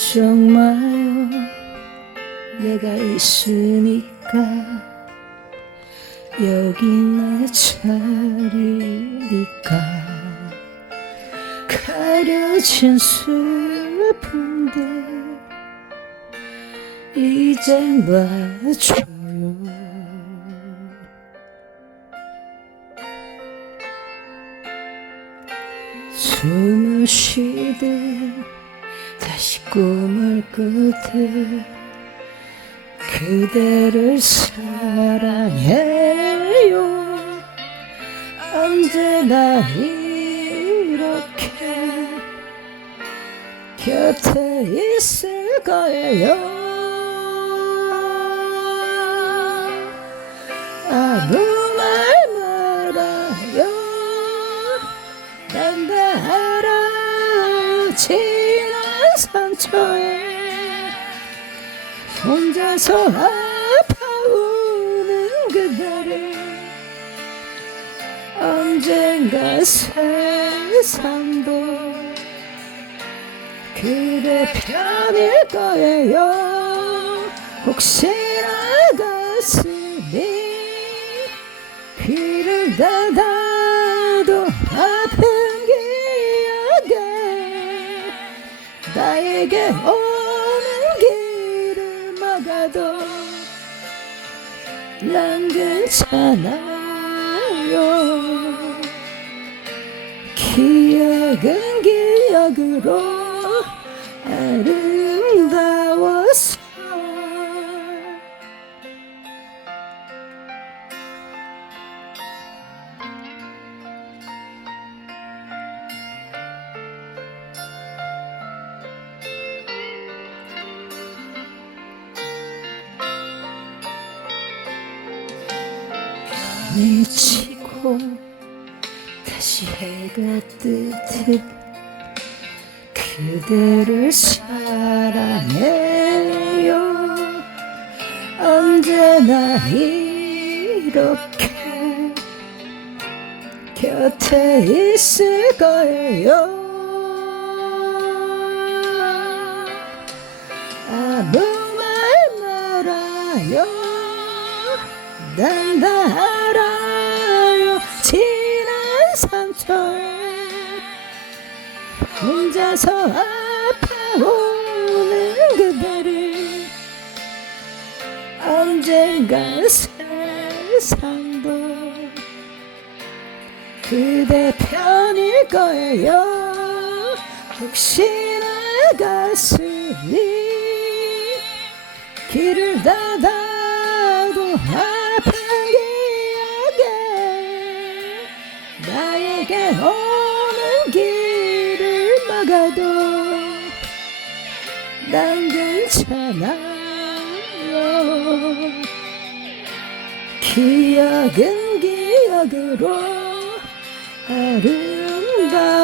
정말 내가 있으니까 여기 내 자리니까 가려진 슬픔들 이젠 봐줘요. 숨을 쉬듯 다시 꿈을 꾸듯 그대를 사랑해요. 언제나 이렇게 곁에 있을 거예요. 아무 말 말아요. 난 다 알아요. 지난 상처에 혼자서 아파오는 그대를 언젠가 세상도 그대 편일 거예요. 혹시나 가슴이 귀를 닫아도 아픈 기억에 나에게 오는 길을 막아도 난 괜찮아요. 기억은 기억으로 아름다워서 미치고 다시 해가 뜨듯 그대를 사랑해요. 언제나 이렇게 곁에 있을 거예요. 아무 말 말아요. 난 다 알아요. 지난 상처에 혼자서 아파오는 그대를 언젠가 세상도 그대 편일 거예요. 혹시나 가슴이 길을 닫아도 아픈 기억에 나에게 오는 길을 막아도 난 괜찮아요. 기억은 기억으로 아름다워서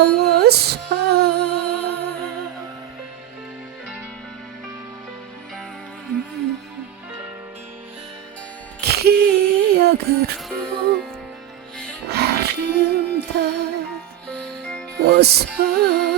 기억으로 아름다워서